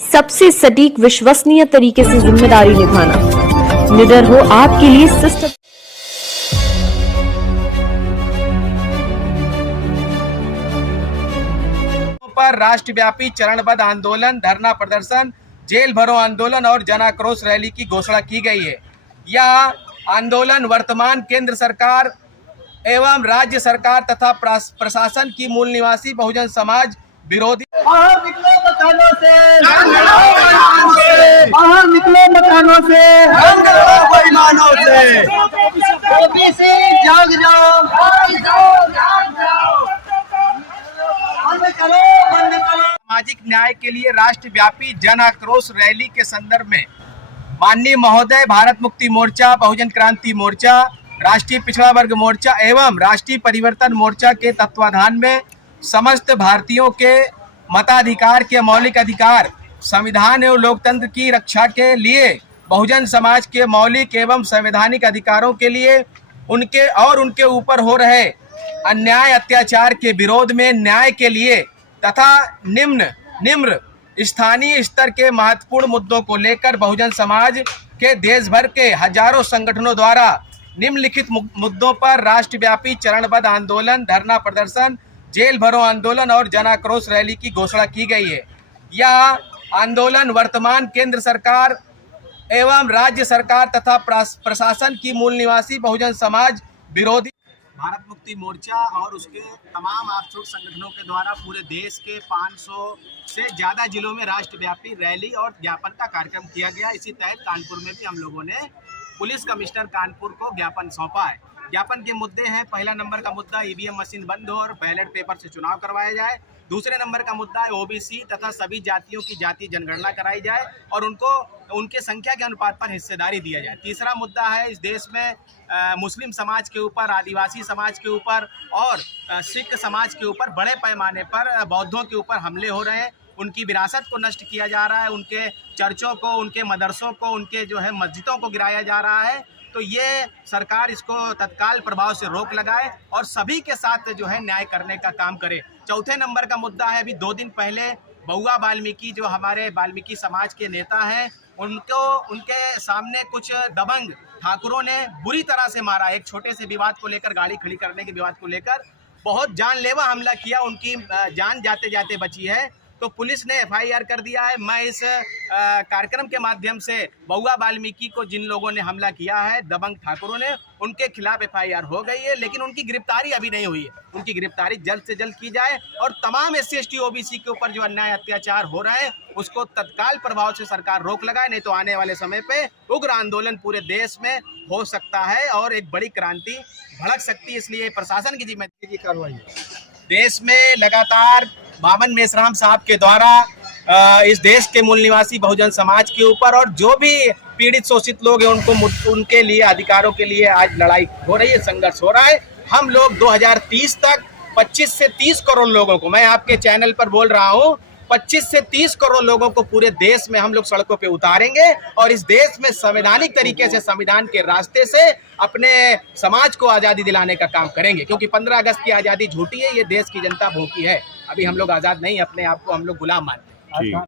सबसे सटीक विश्वसनीय तरीके से जिम्मेदारी निभाना। निडर हो आपके लिए सिस्टम। पर राष्ट्रव्यापी चरणबद्ध आंदोलन, धरना प्रदर्शन, जेल भरो आंदोलन और जन आक्रोश रैली की घोषणा की गई है। यह आंदोलन वर्तमान केंद्र सरकार एवं राज्य सरकार तथा प्रशासन की मूल निवासी बहुजन समाज विरोधी बाहर निकलो मकानों से, बाहर निकलो मकानों से, बेईमानों से, ओबीसी जाग जाओ, बंद करो, बंद करो। सामाजिक न्याय के लिए राष्ट्रव्यापी जन आक्रोश रैली के संदर्भ में माननीय महोदय भारत मुक्ति मोर्चा, बहुजन क्रांति मोर्चा, राष्ट्रीय पिछड़ा वर्ग मोर्चा एवं राष्ट्रीय परिवर्तन मोर्चा के तत्वाधान में समस्त भारतीयों के मताधिकार के मौलिक अधिकार, संविधान एवं लोकतंत्र की रक्षा के लिए, बहुजन समाज के मौलिक एवं संवैधानिक अधिकारों के लिए, उनके ऊपर हो रहे अन्याय अत्याचार के विरोध में न्याय के लिए तथा निम्न स्थानीय स्तर के महत्वपूर्ण मुद्दों को लेकर बहुजन समाज के देश भर के हजारों संगठनों द्वारा निम्नलिखित मुद्दों पर राष्ट्रव्यापी चरणबद्ध आंदोलन, धरना प्रदर्शन, जेल भरो आंदोलन और जन आक्रोश रैली की घोषणा की गई है। यह आंदोलन वर्तमान केंद्र सरकार एवं राज्य सरकार तथा प्रशासन की मूल निवासी बहुजन समाज विरोधी भारत मुक्ति मोर्चा और उसके तमाम ऑफशोर संगठनों के द्वारा पूरे देश के 500 से ज़्यादा जिलों में राष्ट्रव्यापी रैली और ज्ञापन का कार्यक्रम किया गया। इसी तहत कानपुर में भी हम लोगों ने पुलिस कमिश्नर कानपुर को ज्ञापन सौंपा है। ज्ञापन के मुद्दे हैं, पहला नंबर का मुद्दा ईवीएम मशीन बंद हो और बैलेट पेपर से चुनाव करवाया जाए। दूसरे नंबर का मुद्दा है ओबीसी तथा सभी जातियों की जातीय जनगणना कराई जाए और उनको उनके संख्या के अनुपात पर हिस्सेदारी दिया जाए। तीसरा मुद्दा है, इस देश में मुस्लिम समाज के ऊपर, आदिवासी समाज के ऊपर और सिख समाज के ऊपर बड़े पैमाने पर बौद्धों के ऊपर हमले हो रहे हैं। उनकी विरासत को नष्ट किया जा रहा है, उनके चर्चों को, उनके मदरसों को, उनके जो है मस्जिदों को गिराया जा रहा है। तो ये सरकार इसको तत्काल प्रभाव से रोक लगाए और सभी के साथ जो है न्याय करने का काम करे। चौथे नंबर का मुद्दा है, अभी 2 दिन पहले बहुआ वाल्मीकि जो हमारे वाल्मीकि समाज के नेता हैं, उनके सामने कुछ दबंग ठाकुरों ने बुरी तरह से मारा। एक छोटे से विवाद को लेकर, गाड़ी खड़ी करने के विवाद को लेकर बहुत जानलेवा हमला किया, उनकी जान जाते जाते बची है। तो पुलिस ने एफआईआर कर दिया है। मैं इस कार्यक्रम के माध्यम से बहुआ वाल्मीकि को जिन लोगों ने हमला किया है, दबंग ठाकुरों ने, उनके खिलाफ एफआईआर हो गई है, लेकिन उनकी गिरफ्तारी अभी नहीं हुई है। उनकी गिरफ्तारी जल्द से जल्द की जाए और तमाम SC ST OBC के ऊपर जो अन्याय अत्याचार हो रहे हैं उसको तत्काल प्रभाव से सरकार रोक लगाए, नहीं तो आने वाले समय पे उग्र आंदोलन पूरे देश में हो सकता है और एक बड़ी क्रांति भड़क सकती है। इसलिए प्रशासन की जिम्मेदारी की कार्रवाई है। देश में लगातार बावन मेश्राम साहब के द्वारा इस देश के मूल निवासी बहुजन समाज के ऊपर और जो भी पीड़ित शोषित लोग हैं उनके लिए, अधिकारों के लिए आज लड़ाई हो रही है, संघर्ष हो रहा है। हम लोग 2030 तक 25 से 30 करोड़ लोगों को, मैं आपके चैनल पर बोल रहा हूँ, 25 से 30 करोड़ लोगों को पूरे देश में हम लोग सड़कों पे उतारेंगे और इस देश में संवैधानिक तरीके से, संविधान के रास्ते से अपने समाज को आज़ादी दिलाने का काम करेंगे। क्योंकि 15 अगस्त की आज़ादी झूठी है, ये देश की जनता भूखी है। अभी हम लोग आज़ाद नहीं, अपने आप को हम लोग गुलाम मानते हैं।